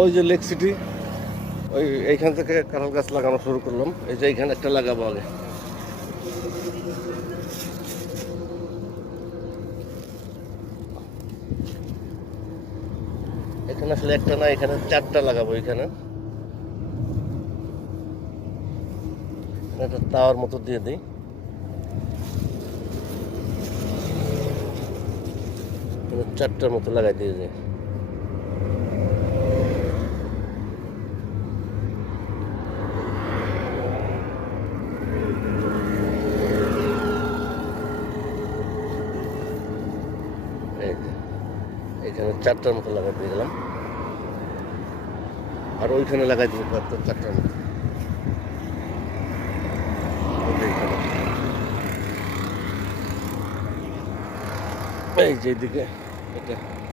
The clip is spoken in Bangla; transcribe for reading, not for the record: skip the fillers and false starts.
ওই যে লেক সিটি, ওই এইখান থেকে কাঁঠাল গাছ লাগানো শুরু করলাম। এই যে এইখানে একটা লাগাবো আগে। এখানে আসলে একটা না, এখানে চারটা লাগাবো। এখানে একটা টাওয়ার মতো দিয়ে দিই। চারটার মতো লাগাই দিয়ে যায়। এই যে এখানে চারটার মতো লাগাই দিয়ে গেলাম, আর ওইখানে লাগাই দিব কয়েকটা চারটার মতো। এই যে এইখানে, এই যে এইদিকে এটা